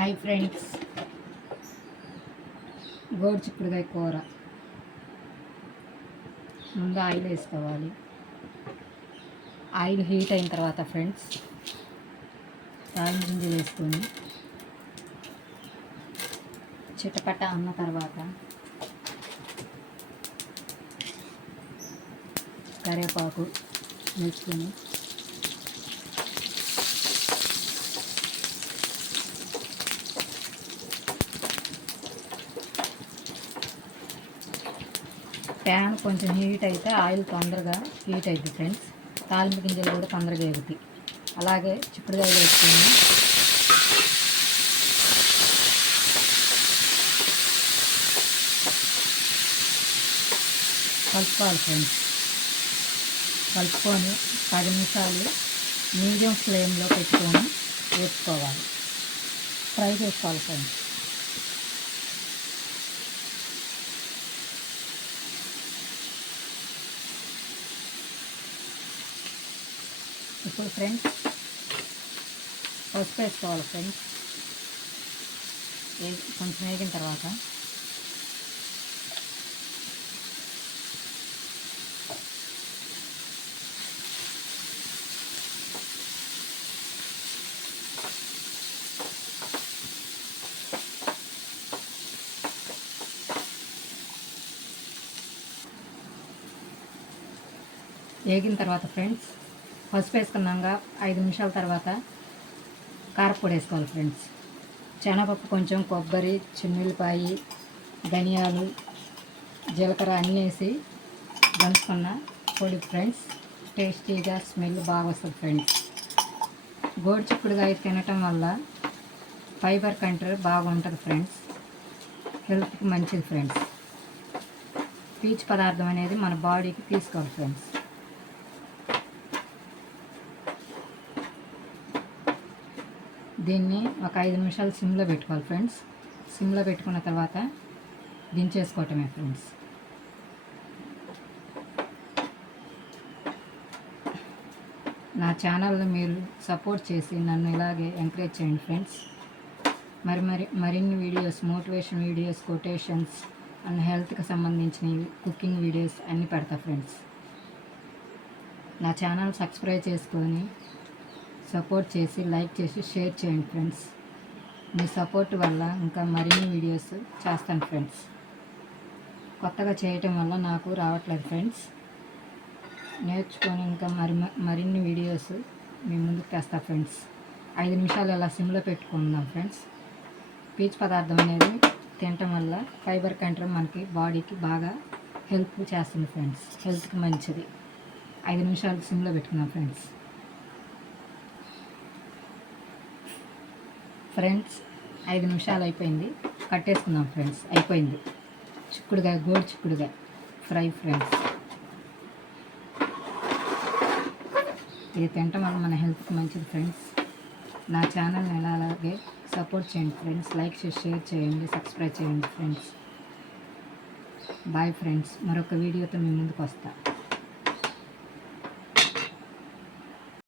Hi friends, గోడు చిక్కుడుకాయ కూర. ముందు ఆయిల్ వేసుకోవాలి. ఆయిల్ హీట్ అయిన తర్వాత ఫ్రెండ్స్ తాలింపు గింజలు వేసుకొని చిటపట అన్న తర్వాత కరివేపాకు వేసుకొని ప్యాన్ కొంచెం హీట్ అయితే ఆయిల్ తొందరగా హీట్ అవుతుంది ఫ్రెండ్స్. తాలింపు గింజలు కూడా తొందరగా ఎగుతాయి. అలాగే చిక్కుడుకాయలు వేసుకొని కలుపుకోవాలి ఫ్రెండ్స్. కలుపుకొని 10 నిమిషాలు మీడియం ఫ్లేమ్లో పెట్టుకొని వేసుకోవాలి, ఫ్రై చేసుకోవాలి ఫ్రెండ్స్. ఇప్పుడు ఫ్రెండ్స్ పసుపు వేసుకోవాలి ఫ్రెండ్స్. కొంచెం వేగిన తర్వాత ఫ్రెండ్స్ పసుపు వేసుకున్నాక 5 నిమిషాల తర్వాత కారపొడి వేసుకోవాలి ఫ్రెండ్స్. శనగపప్పు, కొంచెం కొబ్బరి, చిన్నుల్లిపాయి, ధనియాలు, జీలకర్ర అన్నీ వేసి దంచుకున్న పొడి ఫ్రెండ్స్. టేస్టీగా స్మెల్ బాగా వస్తుంది ఫ్రెండ్స్. గోడు చిక్కుడుకాయ తినటం వల్ల ఫైబర్ కంటెంట్ బాగుంటుంది ఫ్రెండ్స్. హెల్త్కి మంచిది ఫ్రెండ్స్. పీచు పదార్థం అనేది మన బాడీకి తీసుకోవాలి ఫ్రెండ్స్. దీన్ని ఒక 5 నిమిషాలు సిమ్లో పెట్టుకోవాలి ఫ్రెండ్స్. సిమ్లో పెట్టుకున్న తర్వాత దించేసుకోవటమే ఫ్రెండ్స్. నా ఛానల్ని మీరు సపోర్ట్ చేసి నన్ను ఇలాగే ఎంకరేజ్ చేయండి ఫ్రెండ్స్. మరిన్ని videos, motivation videos, quotations and హెల్త్కి సంబంధించిన కుకింగ్ వీడియోస్ అన్నీ పెడతా ఫ్రెండ్స్. నా ఛానల్ సబ్స్క్రైబ్ చేసుకొని సపోర్ట్ చేసి లైక్ చేసి షేర్ చేయండి ఫ్రెండ్స్. మీ సపోర్ట్ వల్ల ఇంకా మరిన్ని వీడియోస్ చేస్తాను ఫ్రెండ్స్. కొత్తగా చేయటం వల్ల నాకు రావట్లేదు ఫ్రెండ్స్. నేర్చుకొని ఇంకా మరిన్ని వీడియోస్ మీ ముందుకు తెస్తా ఫ్రెండ్స్. 5 నిమిషాలు అలా సిమ్లో పెట్టుకుందాం ఫ్రెండ్స్. పీచు పదార్థం అనేది తినటం వల్ల ఫైబర్ కంటెంట్ మనకి బాడీకి బాగా హెల్ప్ చేస్తుంది ఫ్రెండ్స్. హెల్త్కి మంచిది. 5 నిమిషాలు సిమ్లో పెట్టుకుందాం ఫ్రెండ్స్. ఫ్రెండ్స్ 5 నిమిషాలు అయిపోయింది, కట్టేసుకుందాం ఫ్రెండ్స్. అయిపోయింది చిక్కుడుకాయ, గోడు చిక్కుడుకాయ ఫ్రై ఫ్రెండ్స్. ఇది తినటం వల్ల మన హెల్త్కి మంచిది ఫ్రెండ్స్. నా ఛానల్ని అలాగే సపోర్ట్ చేయండి ఫ్రెండ్స్. లైక్ చేసి షేర్ చేయండి, సబ్స్క్రైబ్ చేయండి ఫ్రెండ్స్. Bye friends. మరొక వీడియోతో మీ ముందుకు వస్తా.